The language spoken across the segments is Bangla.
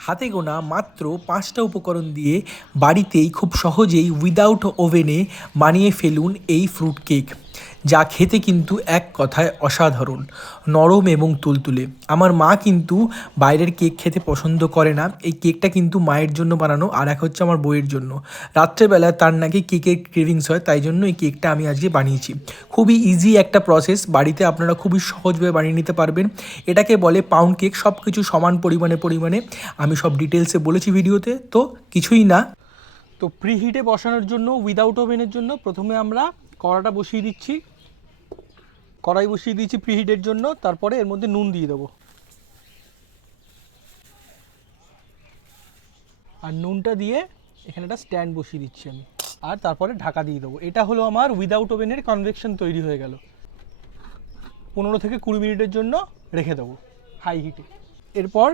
হাতে গোনা মাত্র পাঁচটা উপকরণ দিয়ে বাড়িতেই খুব সহজেই উইদাউট ওভেনে বানিয়ে ফেলুন এই ফ্রুট কেক যা খেতে কিন্তু এক কথায় অসাধারণ, নরম এবং তুলতুলে। আমার মা কিন্তু বাইরের কেক খেতে পছন্দ করে না, এই কেকটা কিন্তু মায়ের জন্য বানানো আর এক হচ্ছে আমার বইয়ের জন্য। রাত্রেবেলা তার নাকি কেকের ক্রেভিংস হয়, তাই জন্য এই কেকটা আমি আজকে বানিয়েছি। খুবই ইজি একটা প্রসেস বাড়িতে আপনারা খুবই সহজভাবে বানিয়ে নিতে পারবেন। এটাকে বলে পাউন্ড কেক সব কিছু সমান পরিমাণে পরিমাণে। আমি সব ডিটেলসে বলেছি ভিডিওতে, তো কিছুই না। তো প্রিহিটে বসানোর জন্য উইদাউট ওভেনের জন্য প্রথমে আমরা কড়াটা বসিয়ে দিচ্ছি। কড়াই বসিয়ে দিয়েছি প্রিহিটের জন্য, তারপরে এর মধ্যে নুন দিয়ে দেবো। আর নুনটা দিয়ে এখানে একটা স্ট্যান্ড বসিয়ে দিচ্ছি আমি। আর তারপরে ঢাকা দিয়ে দেবো। এটা হলো আমার উইদাউট ওভেনের কনভেকশন তৈরি হয়ে গেল। পনেরো থেকে কুড়ি মিনিটের জন্য রেখে দেবো হাই হিটে এরপর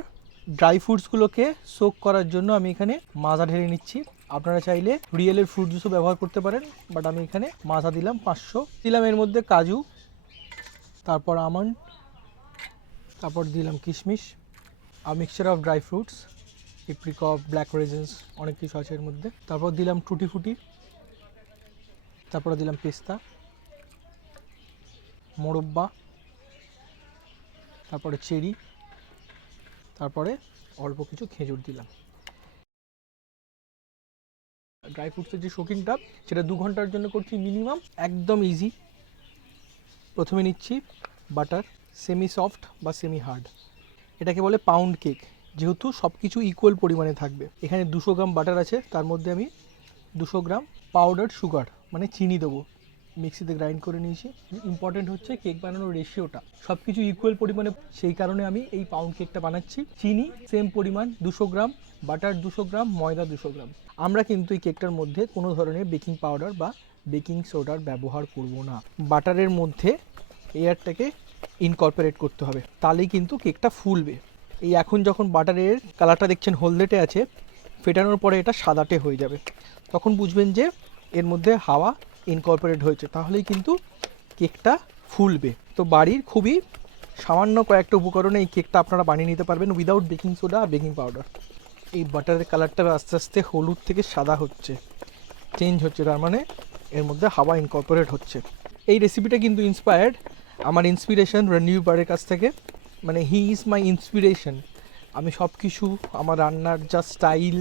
ড্রাই ফ্রুটসগুলোকে সোক করার জন্য আমি এখানে মাজা ঢেলে নিচ্ছি। আপনারা চাইলে রিয়েলের ফ্রুট জুসও ব্যবহার করতে পারেন বাট আমি এখানে মাথা দিলাম পাঁচশো। দিলাম এর মধ্যে কাজু, তারপর আমন্ড, তারপর দিলাম কিশমিশ, আর mixture of dry fruits apricot black raisins অনেক কিছু আছে এর মধ্যে। তারপর দিলাম টুটি ফুটি তারপরে দিলাম পেস্তা, মোরব্বা, তারপরে চেরি, তারপরে অল্প কিছু খেজুর দিলাম। ড্রাই ফ্রুটসের যে শোকিংটা, সেটা দু ঘণ্টার জন্য করছি মিনিমাম, একদম ইজি প্রথমে নিচ্ছি বাটার সেমি সফট বা সেমি হার্ড এটাকে বলে পাউন্ড কেক যেহেতু সব কিছু ইকুয়াল পরিমাণে থাকবে। এখানে দুশো গ্রাম বাটার আছে, তার মধ্যে আমি দুশো গ্রাম পাউডার সুগার মানে চিনি দেবো। মিক্সিতে গ্রাইন্ড করে নিয়েছি। ইম্পর্টেন্ট হচ্ছে কেক বানানোর রেশিওটা সব কিছু ইকুয়াল পরিমাণে, সেই কারণে আমি এই পাউন্ড কেকটা বানাচ্ছি। চিনি সেম পরিমাণ, দুশো গ্রাম বাটার দুশো গ্রাম, ময়দা দুশো গ্রাম। আমরা কিন্তু এই কেকটার মধ্যে কোনো ধরনের বেকিং পাউডার বা বেকিং সোডার ব্যবহার করব না। বাটারের মধ্যে এয়ারটাকে ইনকর্পোরেট করতে হবে। তাহলেই কিন্তু কেকটা ফুলবে। এই এখন যখন বাটারের কালারটা দেখছেন, হলদেটে আছে, ফেটানোর পরে এটা সাদাটে হয়ে যাবে। তখন বুঝবেন যে এর মধ্যে হাওয়া ইনকর্পোরেট হয়েছে, তাহলেই কিন্তু কেকটা ফুলবে। তো বাড়ির খুবই সামান্য কয়েকটা উপকরণে এই কেকটা আপনারা বানিয়ে নিতে পারবেন উইদাউট বেকিং সোডা আর বেকিং পাউডার এই বাটারের কালারটা আস্তে আস্তে হলুদ থেকে সাদা হচ্ছে চেঞ্জ হচ্ছে, তার মানে এর মধ্যে হাওয়া ইনকর্পোরেট হচ্ছে। এই রেসিপিটা কিন্তু ইন্সপায়ার্ড আমার ইন্সপিরেশন রণবীর বারের কাছ থেকে। মানে হি ইজ মাই ইন্সপিরেশন আমি সব কিছু আমার রান্নার যা স্টাইল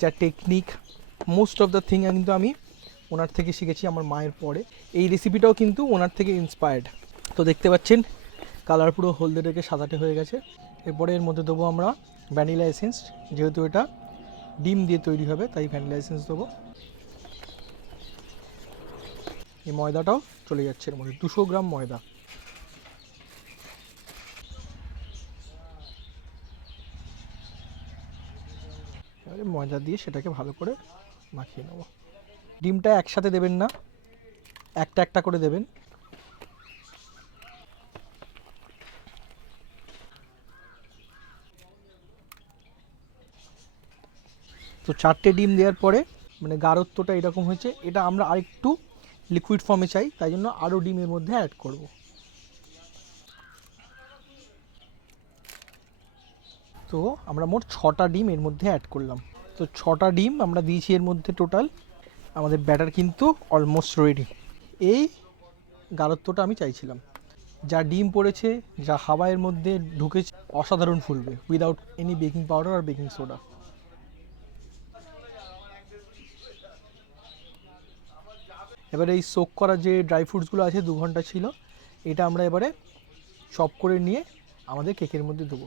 যা technique most of the thing কিন্তু আমি ওনার থেকে শিখেছি আমার মায়ের পরে। এই রেসিপিটাও কিন্তু ওনার থেকে ইন্সপায়ার্ড তো দেখতে পাচ্ছেন কালার পুরো হলদে রেখে সাদাটে হয়ে গেছে। এরপরে এর মধ্যে দেবো আমরা ভ্যানিলা এসেন্স যেহেতু এটা ডিম দিয়ে তৈরি হবে, তাই ভ্যানিলা এসেন্স দেবো। এই ময়দাটাও চলে যাচ্ছে এর মধ্যে, দুশো গ্রাম ময়দা। এবারে ময়দা দিয়ে সেটাকে ভালো করে মাখিয়ে নেব। ডিমটা একসাথে দেবেন না। একটা একটা করে দেবেন। তো চারটে ডিম দেওয়ার পরে মানে গাঢ়ত্বটা এরকম হয়েছে, এটা আমরা আরেকটু লিকুইড ফর্মে চাই, তাই জন্য আরও ডিমের মধ্যে অ্যাড করব। তো আমরা মোট ছটা ডিম এর মধ্যে অ্যাড করলাম। তো ছটা ডিম আমরা দিয়েছি এর মধ্যে টোটাল আমাদের ব্যাটার কিন্তু অলমোস্ট রেডি এই গাঢ়ত্বটা আমি চাইছিলাম। যা ডিম পড়েছে, যা হাওয়ায়ের মধ্যে ঢুকেছে, অসাধারণ ফুলবে উইদাউট এনি বেকিং পাউডার আর বেকিং সোডা এবারে এই সোক করা যে ড্রাই ফ্রুটসগুলো আছে, দু ঘণ্টা ছিল, এটা আমরা এবারে চপ করে নিয়ে আমাদের কেকের মধ্যে দেবো।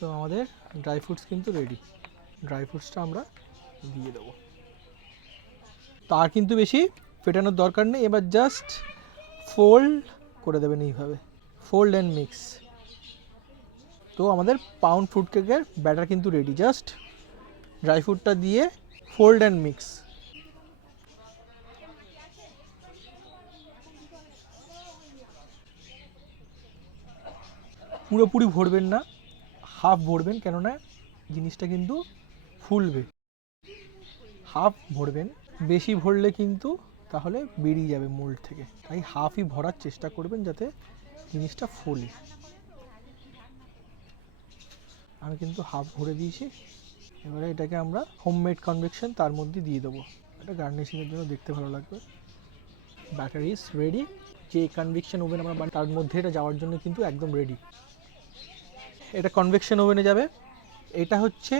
তো আমাদের ড্রাই ফ্রুটস কিন্তু রেডি ড্রাই ফ্রুটসটা আমরা দিয়ে দেবো। তার কিন্তু বেশি ফেটানোর দরকার নেই, এবার জাস্ট ফোল্ড করে দেবেন এইভাবে। ফোল্ড অ্যান্ড মিক্স তো আমাদের পাউন্ড ফ্রুট কেকের ব্যাটার কিন্তু রেডি জাস্ট ড্রাই ফ্রুটটা দিয়ে ফোল্ড অ্যান্ড মিক্স পুরোপুরি ভরবেন না। হাফ ভরবেন কেননা জিনিসটা কিন্তু ফুলবে। হাফ ভরবেন। বেশি ভরলে কিন্তু তাহলে বেরিয়ে যাবে মোল্ড থেকে। তাই হাফই ভরার চেষ্টা করবেন যাতে জিনিসটা ফোলে। আমি কিন্তু হাফ ভরে দিয়েছি। এবারে এটাকে আমরা হোমমেড কনভেকশন তার মধ্যে দিয়ে দেবো। এটা গার্নিশিংয়ের জন্য দেখতে ভালো লাগবে। ব্যাটারি ইজ রেডি যে কনভেকশন ওভেন আমরা তার মধ্যে এটা যাওয়ার জন্য কিন্তু একদম রেডি এটা কনভেকশন ওভেনে যাবে। এটা হচ্ছে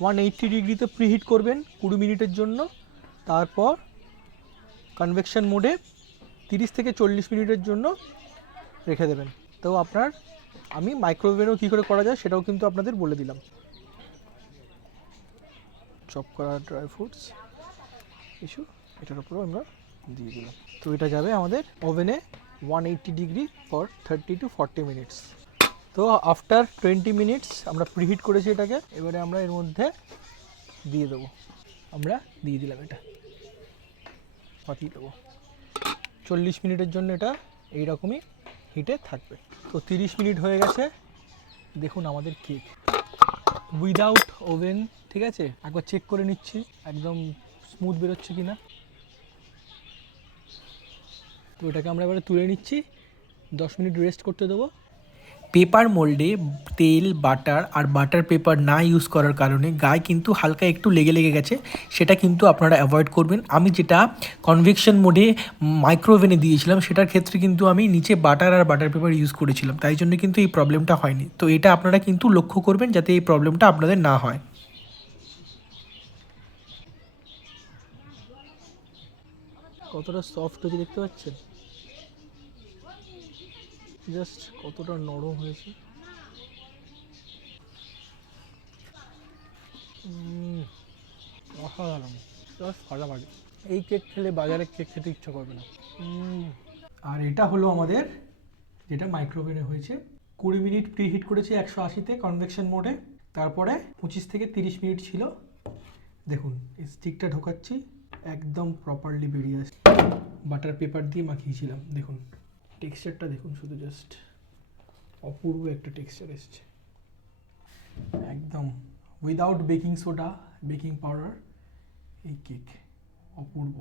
ওয়ান এইট্টি ডিগ্রিতে প্রিহিট করবেন কুড়ি মিনিটের জন্য। তারপর কনভেকশন মোডে তিরিশ থেকে চল্লিশ মিনিটের জন্য রেখে দেবেন। তো আপনার, আমি মাইক্রোওভেনেও কী করে করা যায় সেটাও কিন্তু আপনাদের বলে দিলাম। চপ করা ড্রাই ফ্রুটস কিছু এটার উপরেও আমরা দিয়ে দিলাম। তো এটা যাবে আমাদের ওভেনে one eighty degree for thirty to forty minutes তো আফটার টোয়েন্টি মিনিটস আমরা প্রিহিট করেছি এটাকে, এবারে আমরা এর মধ্যে দিয়ে দেবো। আমরা দিয়ে দিলাম এটা। পাতিয়ে দেবো। চল্লিশ মিনিটের জন্য এটা এইরকমই হিটে থাকবে। তো তিরিশ মিনিট হয়ে গেছে। দেখুন আমাদের কেক উইদাউট ওভেন ঠিক আছে? একবার চেক করে নিচ্ছি, একদম স্মুথ বেরোচ্ছে কি না তো এটাকে আমরা এবারে তুলে নিচ্ছি। দশ মিনিট রেস্ট করতে দেবো। পেপার মোল্ডে তেল, বাটার আর বাটার পেপার না ইউজ করার কারণে গায়ে কিন্তু হালকা একটু লেগে লেগে গেছে। সেটা কিন্তু আপনারা অ্যাভয়েড করবেন। আমি যেটা কনভেকশন মোডে মাইক্রোওভেনে দিয়েছিলাম, সেটার ক্ষেত্রে কিন্তু আমি নিচে বাটার আর বাটার পেপার ইউজ করেছিলাম। তাই জন্য কিন্তু এই প্রবলেমটা হয়নি। তো এটা আপনারা কিন্তু লক্ষ্য করবেন যাতে এই প্রবলেমটা আপনাদের না হয়। কতটা সফট হয়েছে দেখতে পাচ্ছেন? জাস্ট কতটা নরম হয়েছে। অসাধারণ। জাস্ট এই কেক খেলে বাজারে কেক খেতে ইচ্ছা করবে না। আর এটা হলো আমাদের যেটা মাইক্রোওভেনে হয়েছে। কুড়ি মিনিট প্রি হিট করেছি একশো আশিতে কনভেকশন মোডে। তারপরে পঁচিশ থেকে তিরিশ মিনিট ছিল। দেখুন স্টিকটা ঢোকাচ্ছি। একদম প্রপারলি বেরিয়ে আসছে। বাটার পেপার দিয়ে মাখিয়েছিলাম, দেখুন। টেক্সচারটা দেখুন শুধু জাস্ট অপূর্ব একটা টেক্সচার এসছে। একদম। Without baking soda baking powder এই কেক অপূর্ব।